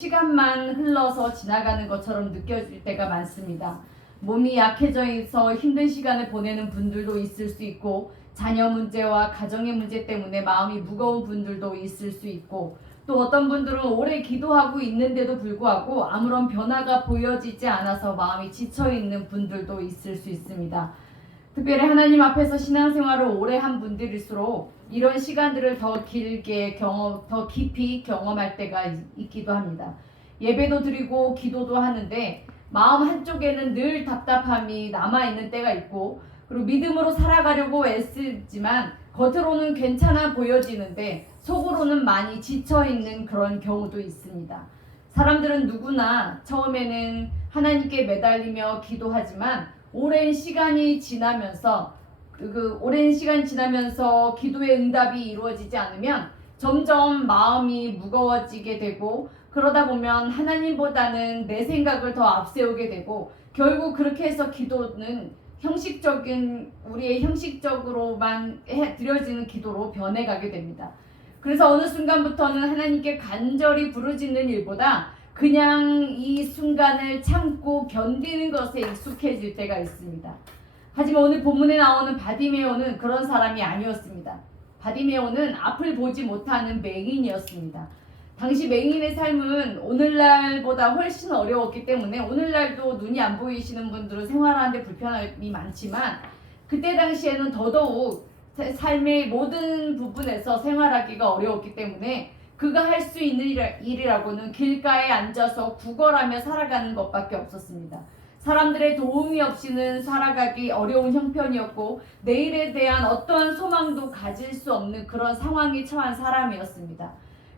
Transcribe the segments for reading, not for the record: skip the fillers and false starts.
시간만 흘러서 지나가는 것처럼 느껴질 때가 많습니다. 몸이 약해져 있어 힘든 시간을 보내는 분들도 있을 수 있고, 자녀 문제와 가정의 문제 때문에 마음이 무거운 분들도 있을 수 있고, 또 어떤 분들은 오래 기도하고 있는데도 불구하고 아무런 변화가 보여지지 않아서 마음이 지쳐있는 분들도 있을 수 있습니다. 특별히 하나님 앞에서 신앙생활을 오래 한 분들일수록 이런 시간들을 더 깊이 경험할 때가 있기도 합니다. 예배도 드리고 기도도 하는데 마음 한쪽에는 늘 답답함이 남아있는 때가 있고, 그리고 믿음으로 살아가려고 애쓰지만 겉으로는 괜찮아 보여지는데 속으로는 많이 지쳐있는 그런 경우도 있습니다. 사람들은 누구나 처음에는 하나님께 매달리며 기도하지만 오랜 시간이 지나면서 기도의 응답이 이루어지지 않으면 점점 마음이 무거워지게 되고, 그러다 보면 하나님보다는 내 생각을 더 앞세우게 되고, 결국 그렇게 해서 기도는 우리의 형식적으로만 드려지는 기도로 변해가게 됩니다. 그래서 어느 순간부터는 하나님께 간절히 부르짖는 일보다 그냥 이 순간을 참고 견디는 것에 익숙해질 때가 있습니다. 하지만 오늘 본문에 나오는 바디메오는 그런 사람이 아니었습니다. 바디메오는 앞을 보지 못하는 맹인이었습니다. 당시 맹인의 삶은 오늘날보다 훨씬 어려웠기 때문에 오늘날도 눈이 안 보이시는 분들은 생활하는데 불편함이 많지만, 그때 당시에는 더더욱 삶의 모든 부분에서 생활하기가 어려웠기 때문에 그가 할 수 있는 일이라고는 길가에 앉아서 구걸하며 살아가는 것밖에 없었습니다. 사람들의 도움이 없이는 살아가기 어려운 형편이었고, 내일에 대한 어떠한 소망도 가질 수 없는 그런 상황에 처한 사람이었습니다.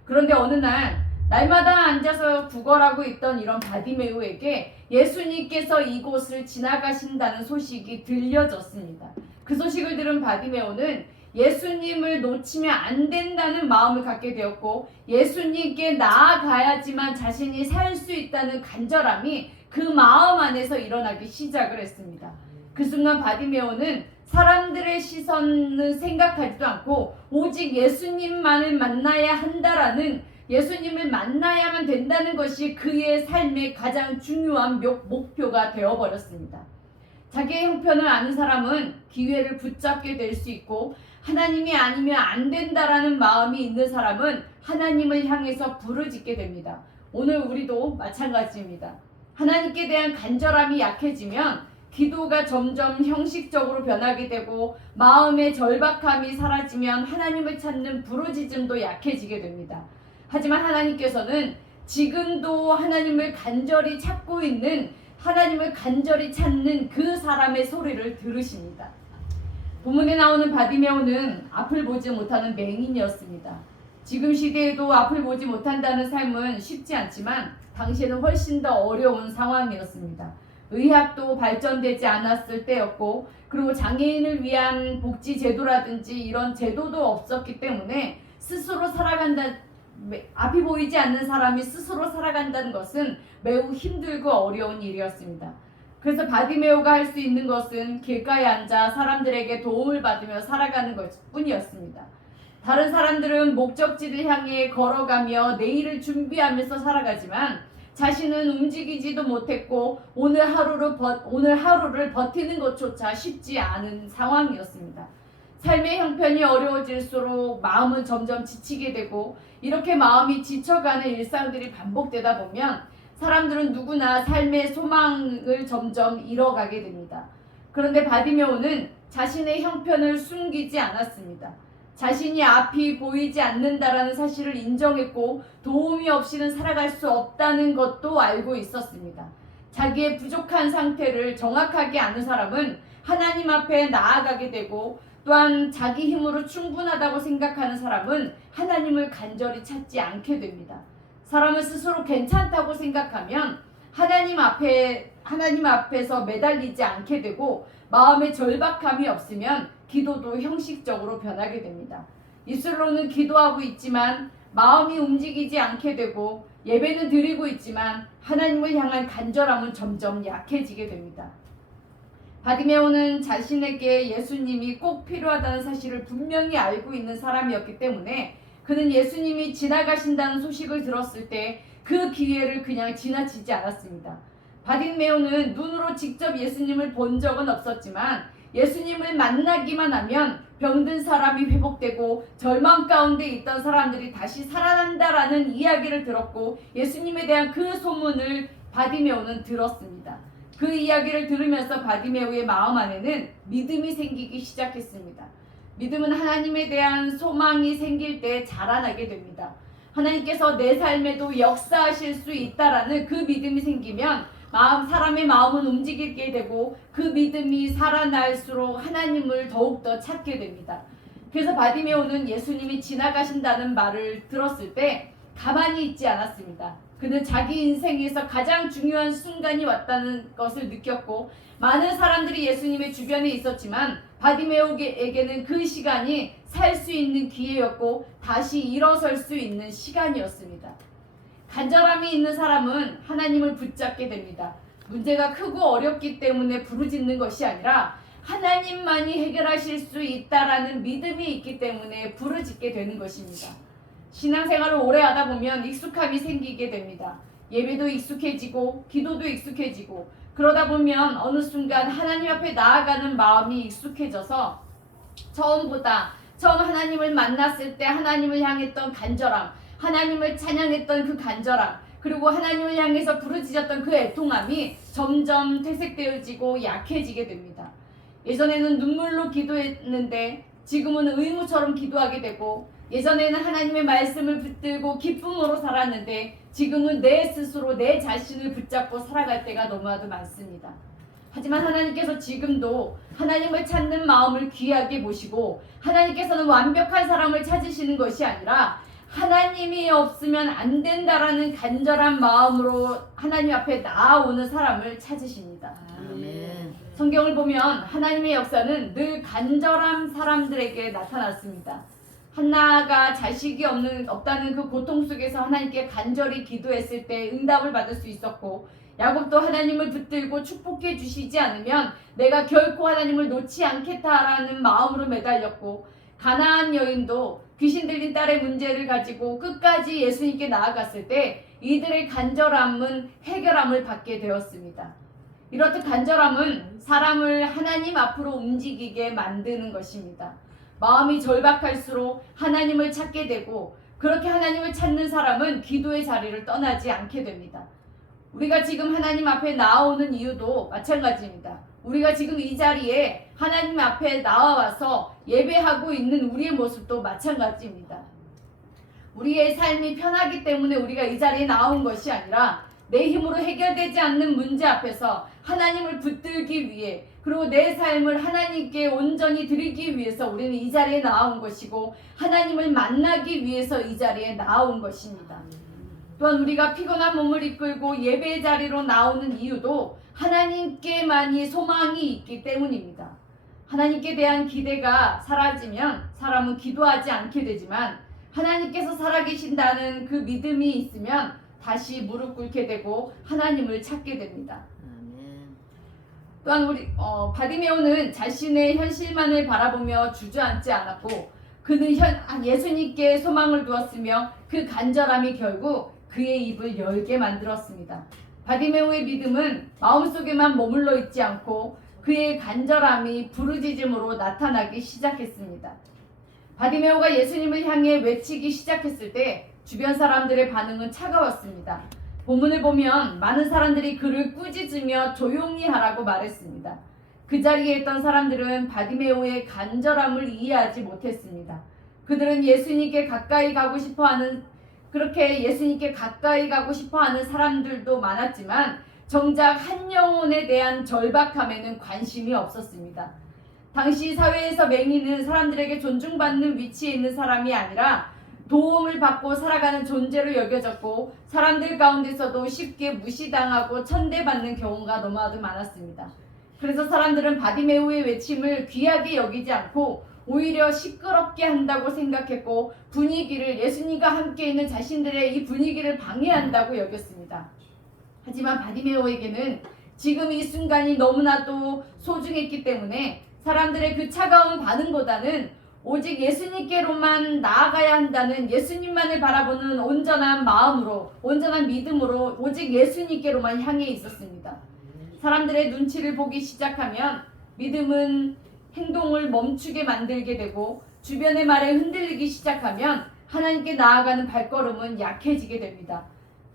그런데 어느 날 날마다 앉아서 구걸하고 있던 이런 바디메오에게 예수님께서 이곳을 지나가신다는 소식이 들려졌습니다. 그 소식을 들은 바디메오는 예수님을 놓치면 안 된다는 마음을 갖게 되었고, 예수님께 나아가야지만 자신이 살 수 있다는 간절함이 그 마음 안에서 일어나기 시작을 했습니다. 그 순간 바디메오는 사람들의 시선을 생각하지도 않고 오직 예수님만을 만나야 한다라는, 예수님을 만나야만 된다는 것이 그의 삶의 가장 중요한 목표가 되어버렸습니다. 자기의 형편을 아는 사람은 기회를 붙잡게 될 수 있고, 하나님이 아니면 안 된다라는 마음이 있는 사람은 하나님을 향해서 부르짖게 됩니다. 오늘 우리도 마찬가지입니다. 하나님께 대한 간절함이 약해지면 기도가 점점 형식적으로 변하게 되고, 마음의 절박함이 사라지면 하나님을 찾는 부르짖음도 약해지게 됩니다. 하지만 하나님께서는 지금도 하나님을 간절히 찾고 있는, 하나님을 간절히 찾는 그 사람의 소리를 들으십니다. 본문에 나오는 바디메오는 앞을 보지 못하는 맹인이었습니다. 지금 시대에도 앞을 보지 못한다는 삶은 쉽지 않지만 당시에는 훨씬 더 어려운 상황이었습니다. 의학도 발전되지 않았을 때였고, 그리고 장애인을 위한 복지 제도라든지 이런 제도도 없었기 때문에 스스로 앞이 보이지 않는 사람이 스스로 살아간다는 것은 매우 힘들고 어려운 일이었습니다. 그래서 바디메오가 할 수 있는 것은 길가에 앉아 사람들에게 도움을 받으며 살아가는 것뿐이었습니다. 다른 사람들은 목적지를 향해 걸어가며 내일을 준비하면서 살아가지만 자신은 움직이지도 못했고 오늘 하루를 버티는 것조차 쉽지 않은 상황이었습니다. 삶의 형편이 어려워질수록 마음은 점점 지치게 되고, 이렇게 마음이 지쳐가는 일상들이 반복되다 보면 사람들은 누구나 삶의 소망을 점점 잃어가게 됩니다. 그런데 바디메오는 자신의 형편을 숨기지 않았습니다. 자신이 앞이 보이지 않는다라는 사실을 인정했고, 도움이 없이는 살아갈 수 없다는 것도 알고 있었습니다. 자기의 부족한 상태를 정확하게 아는 사람은 하나님 앞에 나아가게 되고, 또한 자기 힘으로 충분하다고 생각하는 사람은 하나님을 간절히 찾지 않게 됩니다. 사람은 스스로 괜찮다고 생각하면 하나님 앞에서 매달리지 않게 되고, 마음의 절박함이 없으면 기도도 형식적으로 변하게 됩니다. 입술로는 기도하고 있지만 마음이 움직이지 않게 되고, 예배는 드리고 있지만 하나님을 향한 간절함은 점점 약해지게 됩니다. 바디메오는 자신에게 예수님이 꼭 필요하다는 사실을 분명히 알고 있는 사람이었기 때문에 그는 예수님이 지나가신다는 소식을 들었을 때 그 기회를 그냥 지나치지 않았습니다. 바디메오는 눈으로 직접 예수님을 본 적은 없었지만 예수님을 만나기만 하면 병든 사람이 회복되고 절망 가운데 있던 사람들이 다시 살아난다라는 이야기를 들었고 예수님에 대한 그 소문을 바디메오는 들었습니다. 그 이야기를 들으면서 바디메오의 마음 안에는 믿음이 생기기 시작했습니다. 믿음은 하나님에 대한 소망이 생길 때 자라나게 됩니다. 하나님께서 내 삶에도 역사하실 수 있다라는 그 믿음이 생기면 사람의 마음은 움직이게 되고 그 믿음이 살아날수록 하나님을 더욱더 찾게 됩니다. 그래서 바디메오는 예수님이 지나가신다는 말을 들었을 때 가만히 있지 않았습니다. 그는 자기 인생에서 가장 중요한 순간이 왔다는 것을 느꼈고 많은 사람들이 예수님의 주변에 있었지만 바디메오에게는 그 시간이 살 수 있는 기회였고 다시 일어설 수 있는 시간이었습니다. 간절함이 있는 사람은 하나님을 붙잡게 됩니다. 문제가 크고 어렵기 때문에 부르짖는 것이 아니라 하나님만이 해결하실 수 있다라는 믿음이 있기 때문에 부르짖게 되는 것입니다. 신앙생활을 오래 하다 보면 익숙함이 생기게 됩니다. 예배도 익숙해지고 기도도 익숙해지고 그러다 보면 어느 순간 하나님 앞에 나아가는 마음이 익숙해져서 처음 하나님을 만났을 때 하나님을 향했던 간절함, 하나님을 찬양했던 그 간절함, 그리고 하나님을 향해서 부르짖었던 그 애통함이 점점 퇴색되어지고 약해지게 됩니다. 예전에는 눈물로 기도했는데 지금은 의무처럼 기도하게 되고 예전에는 하나님의 말씀을 붙들고 기쁨으로 살았는데 지금은 내 스스로 내 자신을 붙잡고 살아갈 때가 너무나도 많습니다. 하지만 하나님께서 지금도 하나님을 찾는 마음을 귀하게 보시고 하나님께서는 완벽한 사람을 찾으시는 것이 아니라 하나님이 없으면 안 된다라는 간절한 마음으로 하나님 앞에 나아오는 사람을 찾으십니다. 아멘. 성경을 보면 하나님의 역사는 늘 간절한 사람들에게 나타났습니다. 한나가 자식이 없다는 그 고통 속에서 하나님께 간절히 기도했을 때 응답을 받을 수 있었고 야곱도 하나님을 붙들고 축복해 주시지 않으면 내가 결코 하나님을 놓지 않겠다라는 마음으로 매달렸고 가나안 여인도 귀신 들린 딸의 문제를 가지고 끝까지 예수님께 나아갔을 때 이들의 간절함은 해결함을 받게 되었습니다. 이렇듯 간절함은 사람을 하나님 앞으로 움직이게 만드는 것입니다. 마음이 절박할수록 하나님을 찾게 되고 그렇게 하나님을 찾는 사람은 기도의 자리를 떠나지 않게 됩니다. 우리가 지금 하나님 앞에 나오는 이유도 마찬가지입니다. 우리가 지금 이 자리에 하나님 앞에 나와서 예배하고 있는 우리의 모습도 마찬가지입니다. 우리의 삶이 편하기 때문에 우리가 이 자리에 나온 것이 아니라 내 힘으로 해결되지 않는 문제 앞에서 하나님을 붙들기 위해 그리고 내 삶을 하나님께 온전히 드리기 위해서 우리는 이 자리에 나온 것이고 하나님을 만나기 위해서 이 자리에 나온 것입니다. 또한 우리가 피곤한 몸을 이끌고 예배 자리로 나오는 이유도 하나님께만이 소망이 있기 때문입니다. 하나님께 대한 기대가 사라지면 사람은 기도하지 않게 되지만 하나님께서 살아계신다는 그 믿음이 있으면 다시 무릎 꿇게 되고 하나님을 찾게 됩니다. 또한 바디메오는 자신의 현실만을 바라보며 주저앉지 않았고 그는 예수님께 소망을 두었으며 그 간절함이 결국 그의 입을 열게 만들었습니다. 바디메오의 믿음은 마음속에만 머물러 있지 않고 그의 간절함이 부르짖음으로 나타나기 시작했습니다. 바디메오가 예수님을 향해 외치기 시작했을 때 주변 사람들의 반응은 차가웠습니다. 본문을 보면 많은 사람들이 그를 꾸짖으며 조용히 하라고 말했습니다. 그 자리에 있던 사람들은 바디메오의 간절함을 이해하지 못했습니다. 그들은 예수님께 가까이 가고 싶어하는 사람들도 많았지만 정작 한 영혼에 대한 절박함에는 관심이 없었습니다. 당시 사회에서 맹인은 사람들에게 존중받는 위치에 있는 사람이 아니라 도움을 받고 살아가는 존재로 여겨졌고 사람들 가운데서도 쉽게 무시당하고 천대받는 경우가 너무나도 많았습니다. 그래서 사람들은 바디메오의 외침을 귀하게 여기지 않고 오히려 시끄럽게 한다고 생각했고 예수님과 함께 있는 자신들의 이 분위기를 방해한다고 여겼습니다. 하지만 바디메오에게는 지금 이 순간이 너무나도 소중했기 때문에 사람들의 그 차가운 반응보다는 오직 예수님께로만 나아가야 한다는, 예수님만을 바라보는 온전한 마음으로, 온전한 믿음으로 오직 예수님께로만 향해 있었습니다. 사람들의 눈치를 보기 시작하면 믿음은 행동을 멈추게 만들게 되고, 주변의 말에 흔들리기 시작하면 하나님께 나아가는 발걸음은 약해지게 됩니다.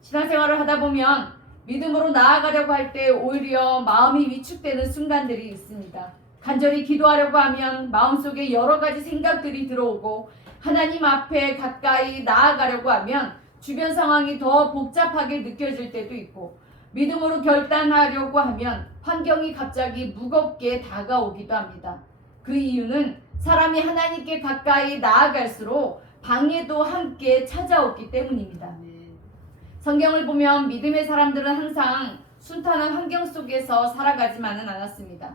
신앙생활을 하다 보면 믿음으로 나아가려고 할 때 오히려 마음이 위축되는 순간들이 있습니다. 간절히 기도하려고 하면 마음속에 여러 가지 생각들이 들어오고, 하나님 앞에 가까이 나아가려고 하면 주변 상황이 더 복잡하게 느껴질 때도 있고, 믿음으로 결단하려고 하면 환경이 갑자기 무겁게 다가오기도 합니다. 그 이유는 사람이 하나님께 가까이 나아갈수록 방해도 함께 찾아오기 때문입니다. 성경을 보면 믿음의 사람들은 항상 순탄한 환경 속에서 살아가지만은 않았습니다.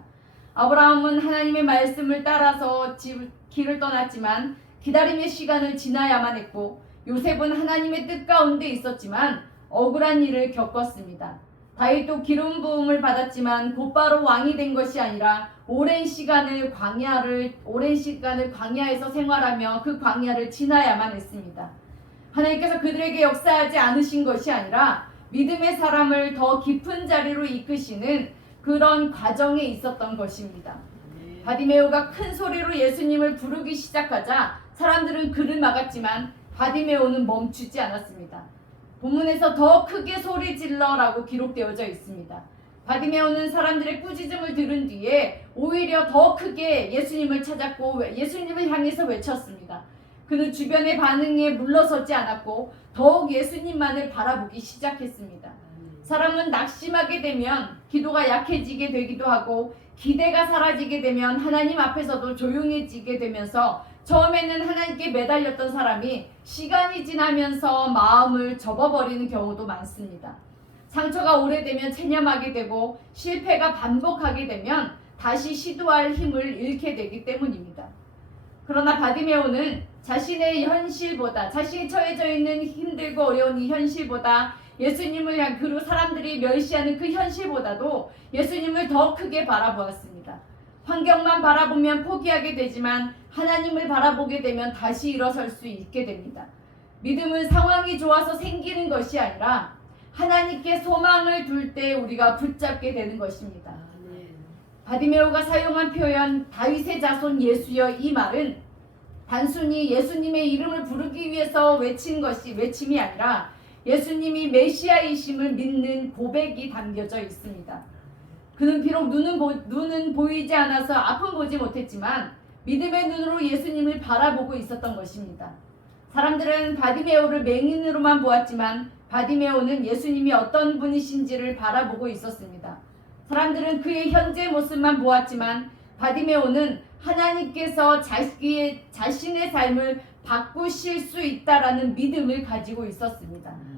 아브라함은 하나님의 말씀을 따라서 길을 떠났지만 기다림의 시간을 지나야만 했고, 요셉은 하나님의 뜻 가운데 있었지만 억울한 일을 겪었습니다. 다윗도 기름 부음을 받았지만 곧바로 왕이 된 것이 아니라 오랜 시간을 광야에서 생활하며 그 광야를 지나야만 했습니다. 하나님께서 그들에게 역사하지 않으신 것이 아니라 믿음의 사람을 더 깊은 자리로 이끄시는 그런 과정에 있었던 것입니다. 바디메오가 큰 소리로 예수님을 부르기 시작하자 사람들은 그를 막았지만 바디메오는 멈추지 않았습니다. 본문에서 더 크게 소리 질러라고 기록되어져 있습니다. 바디메오는 사람들의 꾸짖음을 들은 뒤에 오히려 더 크게 예수님을 찾았고 예수님을 향해서 외쳤습니다. 그는 주변의 반응에 물러서지 않았고 더욱 예수님만을 바라보기 시작했습니다. 사람은 낙심하게 되면 기도가 약해지게 되기도 하고, 기대가 사라지게 되면 하나님 앞에서도 조용해지게 되면서 처음에는 하나님께 매달렸던 사람이 시간이 지나면서 마음을 접어버리는 경우도 많습니다. 상처가 오래되면 체념하게 되고, 실패가 반복하게 되면 다시 시도할 힘을 잃게 되기 때문입니다. 그러나 바디메오는 자신의 현실보다, 자신이 처해져 있는 힘들고 어려운 이 현실보다, 예수님을 향한, 그리고 사람들이 멸시하는 그 현실보다도 예수님을 더 크게 바라보았습니다. 환경만 바라보면 포기하게 되지만 하나님을 바라보게 되면 다시 일어설 수 있게 됩니다. 믿음은 상황이 좋아서 생기는 것이 아니라 하나님께 소망을 둘 때 우리가 붙잡게 되는 것입니다. 바디메오가 사용한 표현 다윗의 자손 예수여, 이 말은 단순히 예수님의 이름을 부르기 위해서 외침이 아니라 예수님이 메시아이심을 믿는 고백이 담겨져 있습니다. 그는 비록 눈은 보이지 않아서 앞은 보지 못했지만 믿음의 눈으로 예수님을 바라보고 있었던 것입니다. 사람들은 바디메오를 맹인으로만 보았지만 바디메오는 예수님이 어떤 분이신지를 바라보고 있었습니다. 사람들은 그의 현재 모습만 보았지만 바디메오는 하나님께서 자신의 삶을 바꾸실 수 있다라는 믿음을 가지고 있었습니다.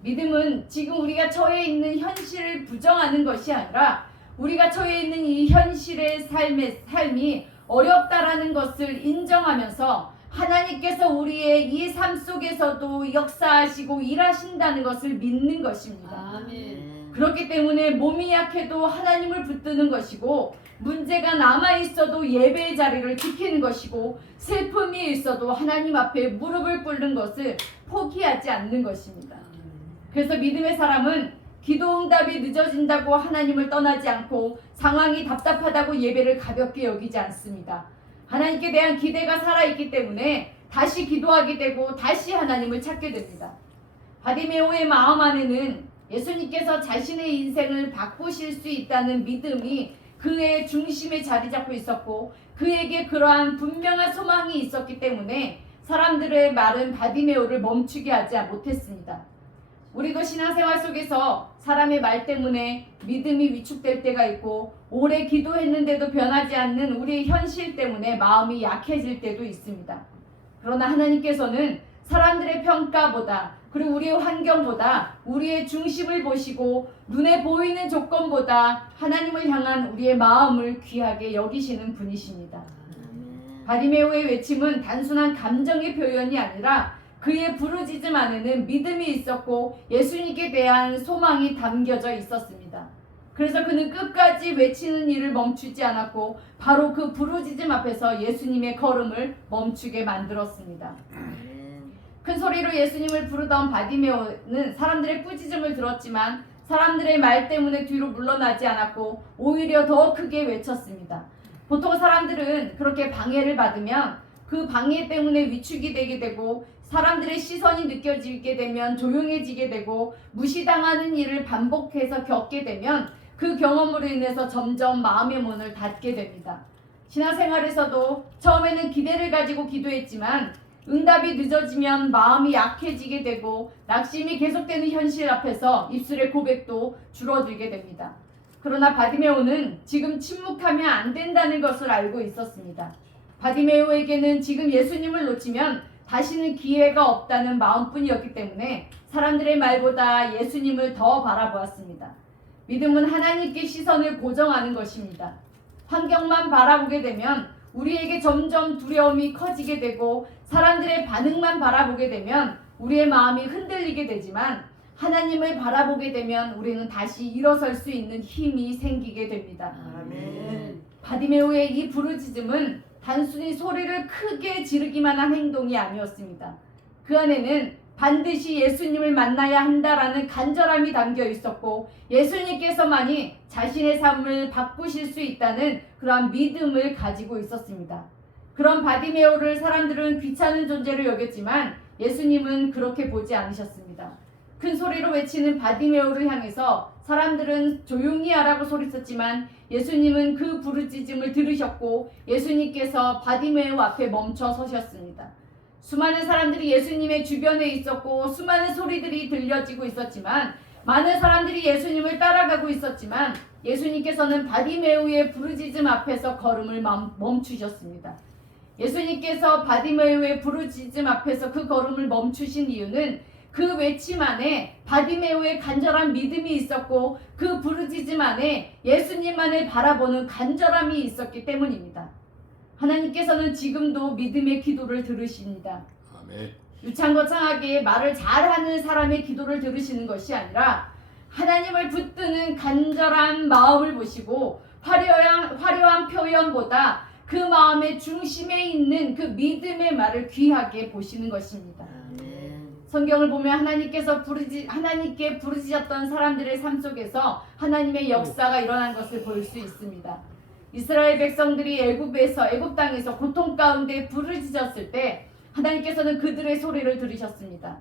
믿음은 지금 우리가 처해 있는 현실을 부정하는 것이 아니라 우리가 처해 있는 이 현실의 삶이 어렵다라는 것을 인정하면서 하나님께서 우리의 이 삶 속에서도 역사하시고 일하신다는 것을 믿는 것입니다. 아멘. 그렇기 때문에 몸이 약해도 하나님을 붙드는 것이고, 문제가 남아있어도 예배의 자리를 지키는 것이고, 슬픔이 있어도 하나님 앞에 무릎을 꿇는 것을 포기하지 않는 것입니다. 그래서 믿음의 사람은 기도 응답이 늦어진다고 하나님을 떠나지 않고, 상황이 답답하다고 예배를 가볍게 여기지 않습니다. 하나님께 대한 기대가 살아있기 때문에 다시 기도하게 되고 다시 하나님을 찾게 됩니다. 바디메오의 마음 안에는 예수님께서 자신의 인생을 바꾸실 수 있다는 믿음이 그의 중심에 자리 잡고 있었고, 그에게 그러한 분명한 소망이 있었기 때문에 사람들의 말은 바디메오를 멈추게 하지 못했습니다. 우리도 신앙생활 속에서 사람의 말 때문에 믿음이 위축될 때가 있고, 오래 기도했는데도 변하지 않는 우리의 현실 때문에 마음이 약해질 때도 있습니다. 그러나 하나님께서는 사람들의 평가보다, 그리고 우리의 환경보다 우리의 중심을 보시고 눈에 보이는 조건보다 하나님을 향한 우리의 마음을 귀하게 여기시는 분이십니다. 바디메오의 외침은 단순한 감정의 표현이 아니라 그의 부르짖음 안에는 믿음이 있었고 예수님께 대한 소망이 담겨져 있었습니다. 그래서 그는 끝까지 외치는 일을 멈추지 않았고 바로 그 부르짖음 앞에서 예수님의 걸음을 멈추게 만들었습니다. 큰 소리로 예수님을 부르던 바디메오는 사람들의 꾸짖음을 들었지만 사람들의 말 때문에 뒤로 물러나지 않았고 오히려 더 크게 외쳤습니다. 보통 사람들은 그렇게 방해를 받으면 그 방해 때문에 위축이 되게 되고 사람들의 시선이 느껴지게 되면 조용해지게 되고 무시당하는 일을 반복해서 겪게 되면 그 경험으로 인해서 점점 마음의 문을 닫게 됩니다. 신앙생활에서도 처음에는 기대를 가지고 기도했지만 응답이 늦어지면 마음이 약해지게 되고 낙심이 계속되는 현실 앞에서 입술의 고백도 줄어들게 됩니다. 그러나 바디메오는 지금 침묵하면 안 된다는 것을 알고 있었습니다. 바디메오에게는 지금 예수님을 놓치면 다시는 기회가 없다는 마음뿐이었기 때문에 사람들의 말보다 예수님을 더 바라보았습니다. 믿음은 하나님께 시선을 고정하는 것입니다. 환경만 바라보게 되면 우리에게 점점 두려움이 커지게 되고 사람들의 반응만 바라보게 되면 우리의 마음이 흔들리게 되지만 하나님을 바라보게 되면 우리는 다시 일어설 수 있는 힘이 생기게 됩니다. 아멘. 바디메오의 이 부르짖음은 단순히 소리를 크게 지르기만 한 행동이 아니었습니다. 그 안에는 반드시 예수님을 만나야 한다라는 간절함이 담겨 있었고 예수님께서만이 자신의 삶을 바꾸실 수 있다는 그러한 믿음을 가지고 있었습니다. 그런 바디메오를 사람들은 귀찮은 존재로 여겼지만 예수님은 그렇게 보지 않으셨습니다. 큰 소리로 외치는 바디메오를 향해서 사람들은 조용히 하라고 소리쳤지만 예수님은 그 부르짖음을 들으셨고 예수님께서 바디메오 앞에 멈춰 서셨습니다. 수많은 사람들이 예수님의 주변에 있었고 수많은 소리들이 들려지고 있었지만 많은 사람들이 예수님을 따라가고 있었지만 예수님께서는 바디메오의 부르짖음 앞에서 걸음을 멈추셨습니다. 예수님께서 바디메오의 부르짖음 앞에서 그 걸음을 멈추신 이유는 그 외침 안에 바디메오의 간절한 믿음이 있었고 그 부르짖음 안에 예수님만을 바라보는 간절함이 있었기 때문입니다. 하나님께서는 지금도 믿음의 기도를 들으십니다. 아멘. 유창거창하게 말을 잘하는 사람의 기도를 들으시는 것이 아니라 하나님을 붙드는 간절한 마음을 보시고 화려한 표현보다 그 마음의 중심에 있는 그 믿음의 말을 귀하게 보시는 것입니다. 아멘. 성경을 보면 하나님께 부르짖었던 사람들의 삶 속에서 하나님의 역사가 일어난 것을 볼 수 있습니다. 이스라엘 백성들이 애굽 땅에서 고통 가운데 부르짖었을 때 하나님께서는 그들의 소리를 들으셨습니다.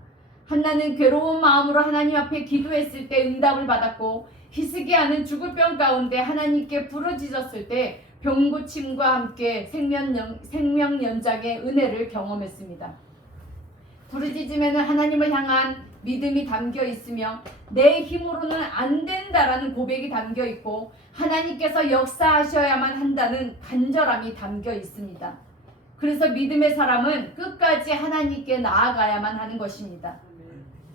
한나는 괴로운 마음으로 하나님 앞에 기도했을 때 응답을 받았고 히스기야는 죽을 병 가운데 하나님께 부르짖었을 때 병고침과 함께 생명 연장의 은혜를 경험했습니다. 부르짖음에는 하나님을 향한 믿음이 담겨 있으며 내 힘으로는 안 된다라는 고백이 담겨 있고 하나님께서 역사하셔야만 한다는 간절함이 담겨 있습니다. 그래서 믿음의 사람은 끝까지 하나님께 나아가야만 하는 것입니다.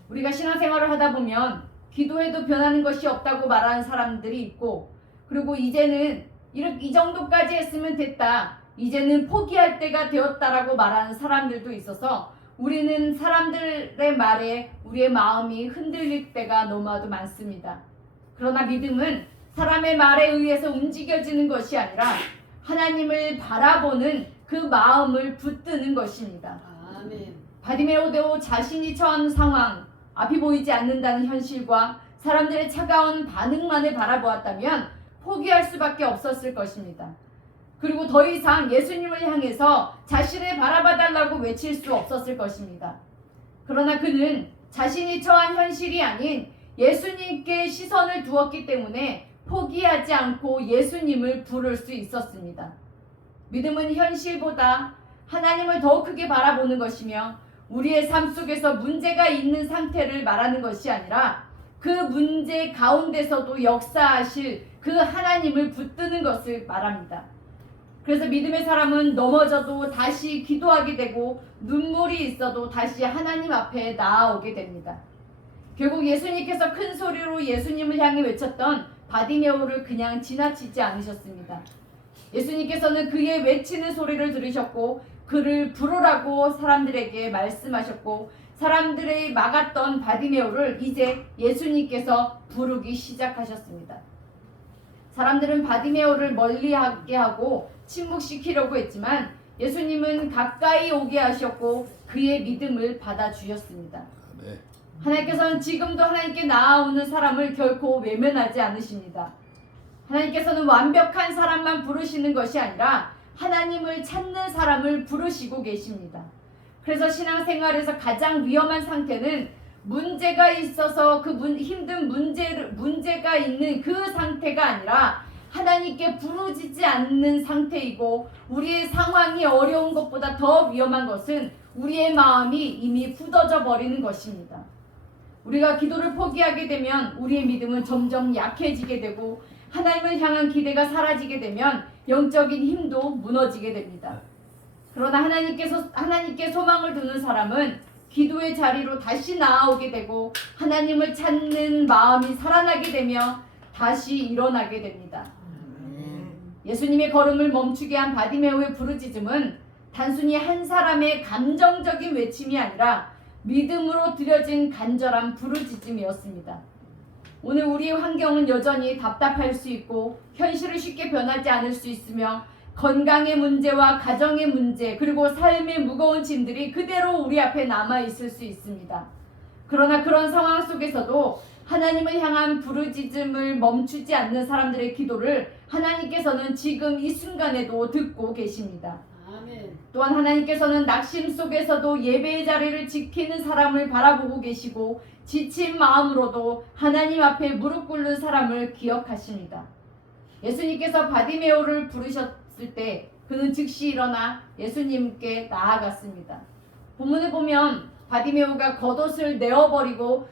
우리가 신앙생활을 하다 보면 기도해도 변하는 것이 없다고 말하는 사람들이 있고 그리고 이제는 이 정도까지 했으면 됐다. 이제는 포기할 때가 되었다라고 말하는 사람들도 있어서 우리는 사람들의 말에 우리의 마음이 흔들릴 때가 너무나도 많습니다. 그러나 믿음은 사람의 말에 의해서 움직여지는 것이 아니라 하나님을 바라보는 그 마음을 붙드는 것입니다. 아멘. 바디메오도 자신이 처한 상황, 앞이 보이지 않는다는 현실과 사람들의 차가운 반응만을 바라보았다면 포기할 수밖에 없었을 것입니다. 그리고 더 이상 예수님을 향해서 자신을 바라봐달라고 외칠 수 없었을 것입니다. 그러나 그는 자신이 처한 현실이 아닌 예수님께 시선을 두었기 때문에 포기하지 않고 예수님을 부를 수 있었습니다. 믿음은 현실보다 하나님을 더 크게 바라보는 것이며 우리의 삶 속에서 문제가 있는 상태를 말하는 것이 아니라 그 문제 가운데서도 역사하실 그 하나님을 붙드는 것을 말합니다. 그래서 믿음의 사람은 넘어져도 다시 기도하게 되고 눈물이 있어도 다시 하나님 앞에 나아오게 됩니다. 결국 예수님께서 큰 소리로 예수님을 향해 외쳤던 바디메오를 그냥 지나치지 않으셨습니다. 예수님께서는 그의 외치는 소리를 들으셨고 그를 부르라고 사람들에게 말씀하셨고 사람들이 막았던 바디메오를 이제 예수님께서 부르기 시작하셨습니다. 사람들은 바디메오를 멀리하게 하고 침묵시키려고 했지만 예수님은 가까이 오게 하셨고 그의 믿음을 받아주셨습니다. 네. 하나님께서는 지금도 하나님께 나아오는 사람을 결코 외면하지 않으십니다. 하나님께서는 완벽한 사람만 부르시는 것이 아니라 하나님을 찾는 사람을 부르시고 계십니다. 그래서 신앙생활에서 가장 위험한 상태는 문제가 있어서 힘든 문제가 있는 그 상태가 아니라 하나님께 부르짖지 않는 상태이고, 우리의 상황이 어려운 것보다 더 위험한 것은 우리의 마음이 이미 굳어져 버리는 것입니다. 우리가 기도를 포기하게 되면 우리의 믿음은 점점 약해지게 되고, 하나님을 향한 기대가 사라지게 되면 영적인 힘도 무너지게 됩니다. 그러나 하나님께 소망을 두는 사람은 기도의 자리로 다시 나아오게 되고 하나님을 찾는 마음이 살아나게 되며 다시 일어나게 됩니다. 예수님의 걸음을 멈추게 한 바디메오의 부르짖음은 단순히 한 사람의 감정적인 외침이 아니라 믿음으로 드려진 간절한 부르짖음이었습니다. 오늘 우리의 환경은 여전히 답답할 수 있고 현실은 쉽게 변하지 않을 수 있으며 건강의 문제와 가정의 문제, 그리고 삶의 무거운 짐들이 그대로 우리 앞에 남아있을 수 있습니다. 그러나 그런 상황 속에서도 하나님을 향한 부르짖음을 멈추지 않는 사람들의 기도를 하나님께서는 지금 이 순간에도 듣고 계십니다. 아멘. 또한 하나님께서는 낙심 속에서도 예배의 자리를 지키는 사람을 바라보고 계시고 지친 마음으로도 하나님 앞에 무릎 꿇는 사람을 기억하십니다. 예수님께서 바디메오를 부르셨을 때 그는 즉시 일어나 예수님께 나아갔습니다. 본문을 보면 바디메오가 겉옷을 내어버리고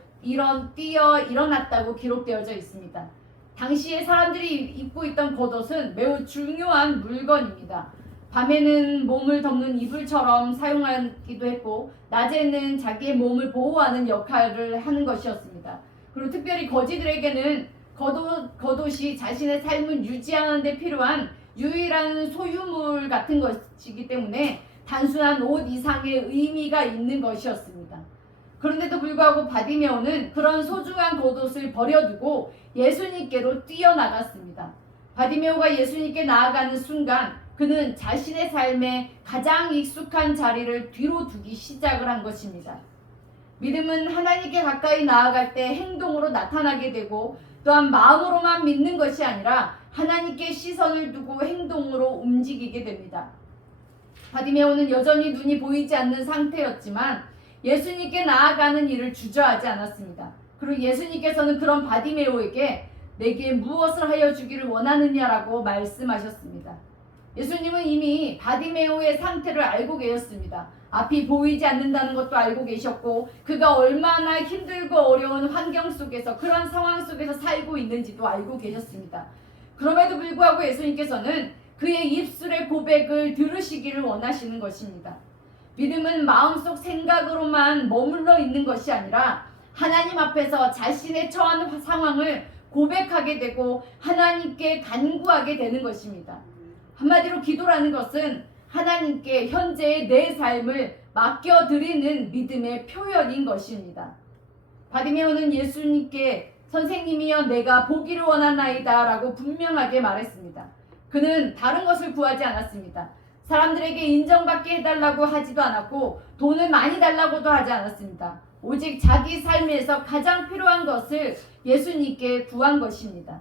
뛰어 일어났다고 기록되어져 있습니다. 당시에 사람들이 입고 있던 겉옷은 매우 중요한 물건입니다. 밤에는 몸을 덮는 이불처럼 사용하기도 했고 낮에는 자기의 몸을 보호하는 역할을 하는 것이었습니다. 그리고 특별히 거지들에게는 겉옷이 자신의 삶을 유지하는 데 필요한 유일한 소유물 같은 것이기 때문에 단순한 옷 이상의 의미가 있는 것이었습니다. 그런데도 불구하고 바디메오는 그런 소중한 겉옷을 버려두고 예수님께로 뛰어나갔습니다. 바디메오가 예수님께 나아가는 순간 그는 자신의 삶에 가장 익숙한 자리를 뒤로 두기 시작을 한 것입니다. 믿음은 하나님께 가까이 나아갈 때 행동으로 나타나게 되고 또한 마음으로만 믿는 것이 아니라 하나님께 시선을 두고 행동으로 움직이게 됩니다. 바디메오는 여전히 눈이 보이지 않는 상태였지만 예수님께 나아가는 일을 주저하지 않았습니다. 그리고 예수님께서는 그런 바디메오에게 내게 무엇을 하여 주기를 원하느냐라고 말씀하셨습니다. 예수님은 이미 바디메오의 상태를 알고 계셨습니다. 앞이 보이지 않는다는 것도 알고 계셨고 그가 얼마나 힘들고 어려운 환경 속에서 그런 상황 속에서 살고 있는지도 알고 계셨습니다. 그럼에도 불구하고 예수님께서는 그의 입술의 고백을 들으시기를 원하시는 것입니다. 믿음은 마음속 생각으로만 머물러 있는 것이 아니라 하나님 앞에서 자신의 처한 상황을 고백하게 되고 하나님께 간구하게 되는 것입니다. 한마디로 기도라는 것은 하나님께 현재의 내 삶을 맡겨드리는 믿음의 표현인 것입니다. 바디메오는 예수님께 선생님이여 내가 보기를 원하나이다 라고 분명하게 말했습니다. 그는 다른 것을 구하지 않았습니다. 사람들에게 인정받게 해달라고 하지도 않았고 돈을 많이 달라고도 하지 않았습니다. 오직 자기 삶에서 가장 필요한 것을 예수님께 구한 것입니다.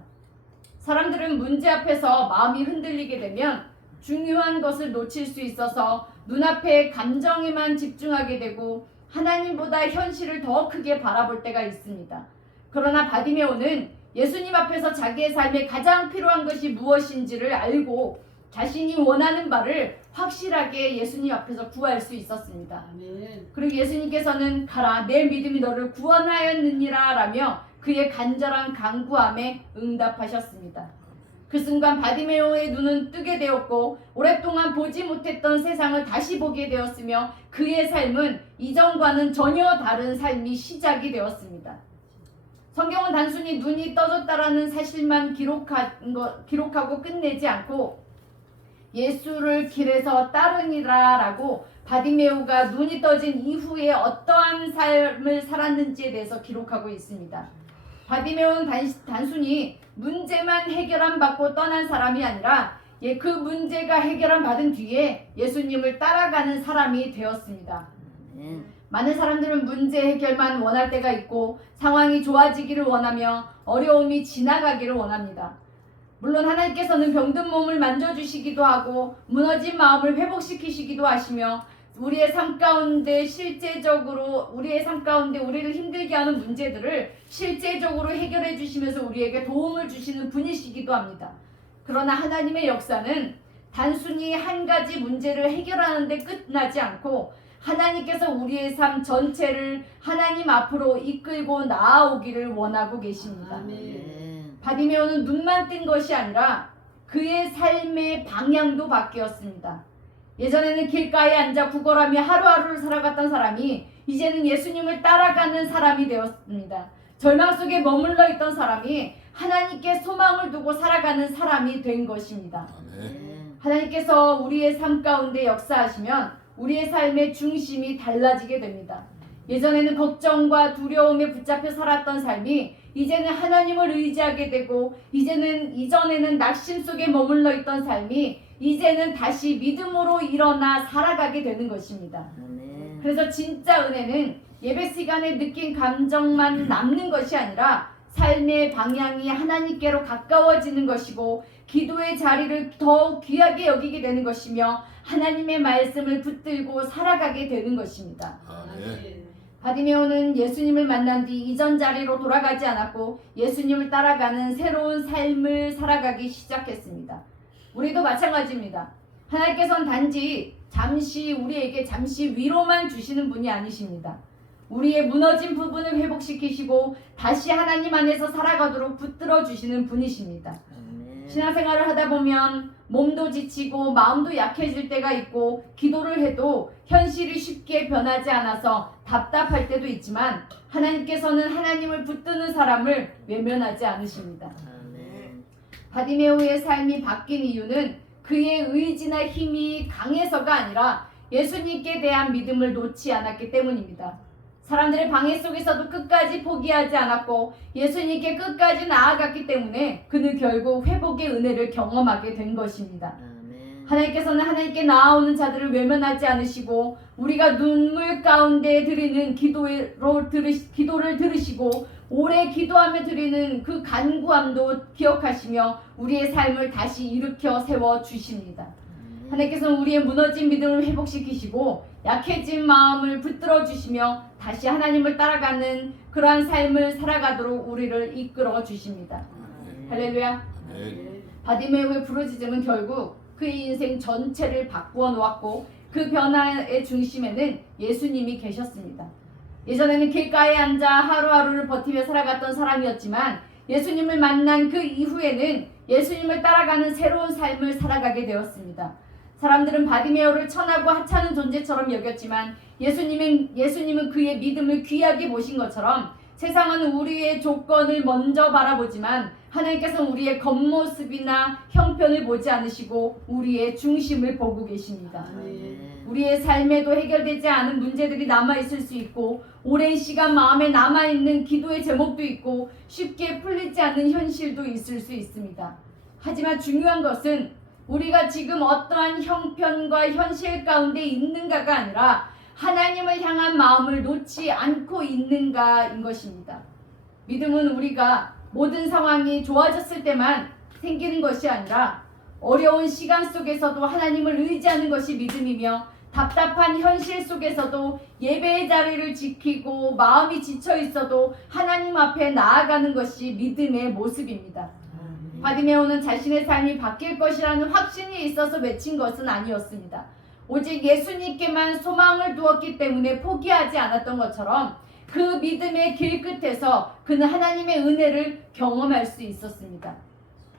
사람들은 문제 앞에서 마음이 흔들리게 되면 중요한 것을 놓칠 수 있어서 눈앞의 감정에만 집중하게 되고 하나님보다 현실을 더 크게 바라볼 때가 있습니다. 그러나 바디메오는 예수님 앞에서 자기의 삶에 가장 필요한 것이 무엇인지를 알고 자신이 원하는 바를 확실하게 예수님 앞에서 구할 수 있었습니다. 아멘. 그리고 예수님께서는 가라 내 믿음이 너를 구원하였느니라 라며 그의 간절한 간구함에 응답하셨습니다. 그 순간 바디메오의 눈은 뜨게 되었고 오랫동안 보지 못했던 세상을 다시 보게 되었으며 그의 삶은 이전과는 전혀 다른 삶이 시작이 되었습니다. 성경은 단순히 눈이 떠졌다라는 사실만 기록하고 끝내지 않고 예수를 길에서 따르니라 라고 바디메오가 눈이 떠진 이후에 어떠한 삶을 살았는지에 대해서 기록하고 있습니다. 바디메오는 단순히 문제만 해결안 받고 떠난 사람이 아니라 그 문제가 해결안 받은 뒤에 예수님을 따라가는 사람이 되었습니다. 많은 사람들은 문제 해결만 원할 때가 있고 상황이 좋아지기를 원하며 어려움이 지나가기를 원합니다. 물론 하나님께서는 병든 몸을 만져주시기도 하고 무너진 마음을 회복시키시기도 하시며 우리의 삶 가운데 우리를 힘들게 하는 문제들을 실제적으로 해결해 주시면서 우리에게 도움을 주시는 분이시기도 합니다. 그러나 하나님의 역사는 단순히 한 가지 문제를 해결하는 데 끝나지 않고 하나님께서 우리의 삶 전체를 하나님 앞으로 이끌고 나아오기를 원하고 계십니다. 아멘. 바디메오는 눈만 뜬 것이 아니라 그의 삶의 방향도 바뀌었습니다. 예전에는 길가에 앉아 구걸하며 하루하루를 살아갔던 사람이 이제는 예수님을 따라가는 사람이 되었습니다. 절망 속에 머물러 있던 사람이 하나님께 소망을 두고 살아가는 사람이 된 것입니다. 하나님께서 우리의 삶 가운데 역사하시면 우리의 삶의 중심이 달라지게 됩니다. 예전에는 걱정과 두려움에 붙잡혀 살았던 삶이 이제는 하나님을 의지하게 되고 이전에는 낙심 속에 머물러 있던 삶이 이제는 다시 믿음으로 일어나 살아가게 되는 것입니다. 그래서 진짜 은혜는 예배 시간에 느낀 감정만 남는 것이 아니라 삶의 방향이 하나님께로 가까워지는 것이고 기도의 자리를 더욱 귀하게 여기게 되는 것이며 하나님의 말씀을 붙들고 살아가게 되는 것입니다. 바디메오는 예수님을 만난 뒤 이전 자리로 돌아가지 않았고 예수님을 따라가는 새로운 삶을 살아가기 시작했습니다. 우리도 마찬가지입니다. 하나님께서는 단지 우리에게 잠시 위로만 주시는 분이 아니십니다. 우리의 무너진 부분을 회복시키시고 다시 하나님 안에서 살아가도록 붙들어 주시는 분이십니다. 신앙생활을 하다 보면 몸도 지치고 마음도 약해질 때가 있고 기도를 해도 현실이 쉽게 변하지 않아서 답답할 때도 있지만 하나님께서는 하나님을 붙드는 사람을 외면하지 않으십니다. 바디메오의 삶이 바뀐 이유는 그의 의지나 힘이 강해서가 아니라 예수님께 대한 믿음을 놓지 않았기 때문입니다. 사람들의 방해 속에서도 끝까지 포기하지 않았고 예수님께 끝까지 나아갔기 때문에 그는 결국 회복의 은혜를 경험하게 된 것입니다. 하나님께서는 하나님께 나아오는 자들을 외면하지 않으시고 우리가 눈물 가운데 드리는 기도를 들으시고 오래 기도하며 드리는 그 간구함도 기억하시며 우리의 삶을 다시 일으켜 세워주십니다. 하나님께서는 우리의 무너진 믿음을 회복시키시고 약해진 마음을 붙들어 주시며 다시 하나님을 따라가는 그러한 삶을 살아가도록 우리를 이끌어 주십니다. 할렐루야. 바디메오의 부르짖음은 결국 그의 인생 전체를 바꾸어 놓았고 그 변화의 중심에는 예수님이 계셨습니다. 예전에는 길가에 앉아 하루하루를 버티며 살아갔던 사람이었지만 예수님을 만난 그 이후에는 예수님을 따라가는 새로운 삶을 살아가게 되었습니다. 사람들은 바디메오를 천하고 하찮은 존재처럼 여겼지만 예수님은 그의 믿음을 귀하게 보신 것처럼 세상은 우리의 조건을 먼저 바라보지만 하나님께서는 우리의 겉모습이나 형편을 보지 않으시고 우리의 중심을 보고 계십니다. 우리의 삶에도 해결되지 않은 문제들이 남아있을 수 있고 오랜 시간 마음에 남아있는 기도의 제목도 있고 쉽게 풀리지 않는 현실도 있을 수 있습니다. 하지만 중요한 것은 우리가 지금 어떠한 형편과 현실 가운데 있는가가 아니라 하나님을 향한 마음을 놓지 않고 있는가인 것입니다. 믿음은 우리가 모든 상황이 좋아졌을 때만 생기는 것이 아니라 어려운 시간 속에서도 하나님을 의지하는 것이 믿음이며 답답한 현실 속에서도 예배의 자리를 지키고 마음이 지쳐 있어도 하나님 앞에 나아가는 것이 믿음의 모습입니다. 바디메오는 자신의 삶이 바뀔 것이라는 확신이 있어서 외친 것은 아니었습니다. 오직 예수님께만 소망을 두었기 때문에 포기하지 않았던 것처럼 그 믿음의 길 끝에서 그는 하나님의 은혜를 경험할 수 있었습니다.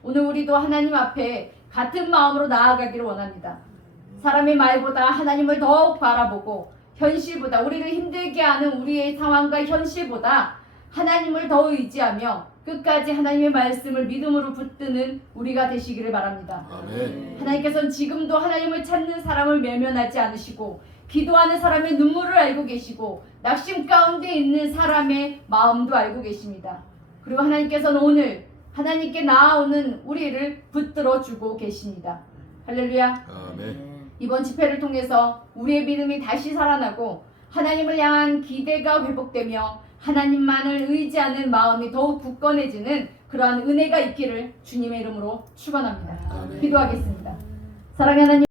오늘 우리도 하나님 앞에 같은 마음으로 나아가기를 원합니다. 사람의 말보다 하나님을 더욱 바라보고 현실보다 우리를 힘들게 하는 우리의 상황과 현실보다 하나님을 더 의지하며 끝까지 하나님의 말씀을 믿음으로 붙드는 우리가 되시기를 바랍니다. 아멘. 하나님께서는 지금도 하나님을 찾는 사람을 외면하지 않으시고 기도하는 사람의 눈물을 알고 계시고 낙심 가운데 있는 사람의 마음도 알고 계십니다. 그리고 하나님께서는 오늘 하나님께 나아오는 우리를 붙들어 주고 계십니다. 할렐루야. 아멘. 이번 집회를 통해서 우리의 믿음이 다시 살아나고 하나님을 향한 기대가 회복되며 하나님만을 의지하는 마음이 더욱 굳건해지는 그러한 은혜가 있기를 주님의 이름으로 축원합니다. 아멘. 기도하겠습니다. 사랑하는 하나님,